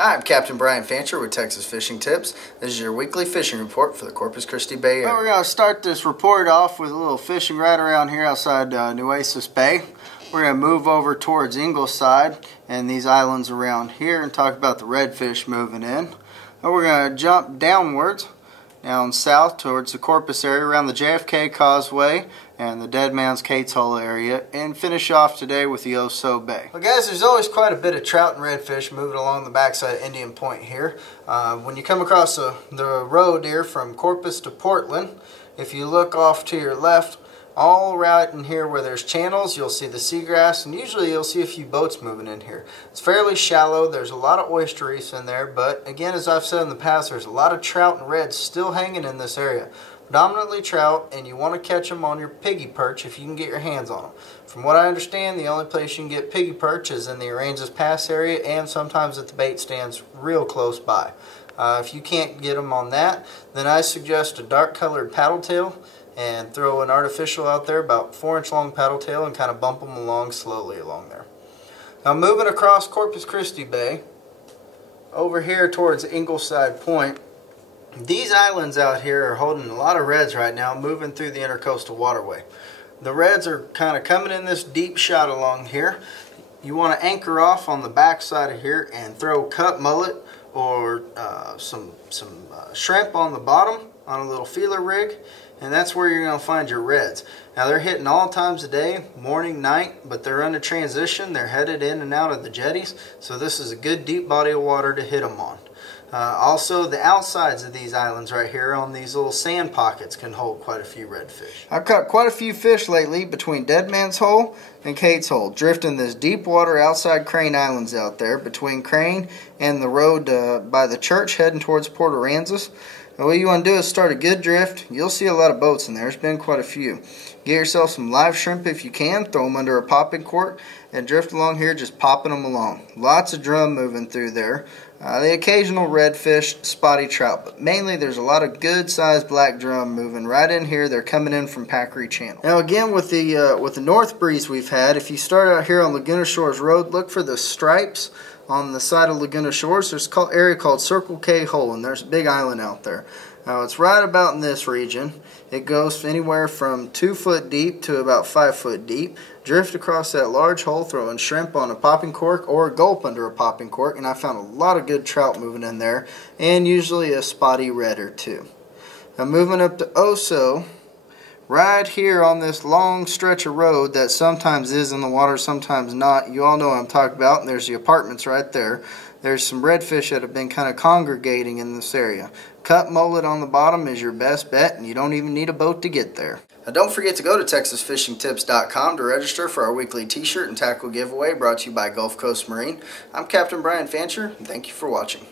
Hi, I'm Captain Brian Fancher with Texas Fishing Tips. This is your weekly fishing report for the Corpus Christi Bay area. Well, we're going to start this report off with a little fishing right around here outside Nueces Bay. We're going to move over towards Ingleside and these islands around here and talk about the redfish moving in. And we're going to jump downwards, down south towards the Corpus area around the JFK Causeway and the Dead Man's Cates Hole area, and finish off today with the Oso Bay. Well guys, there's always quite a bit of trout and redfish moving along the backside of Indian Point here. When you come across the road here from Corpus to Portland, if you look off to your left, all right in here where there's channels, you'll see the seagrass, and usually you'll see a few boats moving in here. It's fairly shallow, there's a lot of oyster reefs in there, but again, as I've said in the past, there's a lot of trout and reds still hanging in this area. Predominantly trout, and you want to catch them on your piggy perch if you can get your hands on them. From what I understand, the only place you can get piggy perch is in the Aransas Pass area and sometimes at the bait stands real close by. If you can't get them on that, then I suggest a dark colored paddle tail and throw an artificial out there, about 4-inch long paddle tail, and kind of bump them along slowly along there. Now moving across Corpus Christi Bay, over here towards Ingleside Point, these islands out here are holding a lot of reds right now, moving through the intercoastal waterway. The reds are kind of coming in this deep shot along here. You want to anchor off on the back side of here and throw cut mullet or some shrimp on the bottom on a little feeler rig, and that's where you're going to find your reds. Now they're hitting all times of day, morning, night, but they're under transition. They're headed in and out of the jetties, so this is a good deep body of water to hit them on. Also, the outsides of these islands right here on these little sand pockets can hold quite a few redfish. I've caught quite a few fish lately between Dead Man's Hole and Cates Hole, drifting this deep water outside Crane Islands out there between Crane and the road by the church heading towards Port Aransas. And what you want to do is start a good drift. You'll see a lot of boats in there. There's been quite a few. Get yourself some live shrimp if you can. Throw them under a popping cork and drift along here, just popping them along. Lots of drum moving through there. The occasional redfish, spotty trout, but mainly there's a lot of good sized black drum moving right in here. They're coming in from Packery Channel. Now again, with the north breeze we've had, if you start out here on Laguna Shores Road, look for the stripes on the side of Laguna Shores. There's an area called Circle K Hole, and there's a big island out there. Now it's right about in this region. It goes anywhere from 2 foot deep to about 5 foot deep. Drift across that large hole, throwing shrimp on a popping cork or a gulp under a popping cork, and I found a lot of good trout moving in there, and usually a spotty red or two. Now moving up to Oso, right here on this long stretch of road that sometimes is in the water, sometimes not. You all know what I'm talking about, and there's the apartments right there. There's some redfish that have been kind of congregating in this area. Cut mullet on the bottom is your best bet, and you don't even need a boat to get there. Now don't forget to go to TexasFishingTips.com to register for our weekly t-shirt and tackle giveaway brought to you by Gulf Coast Marine. I'm Captain Brian Fancher, and thank you for watching.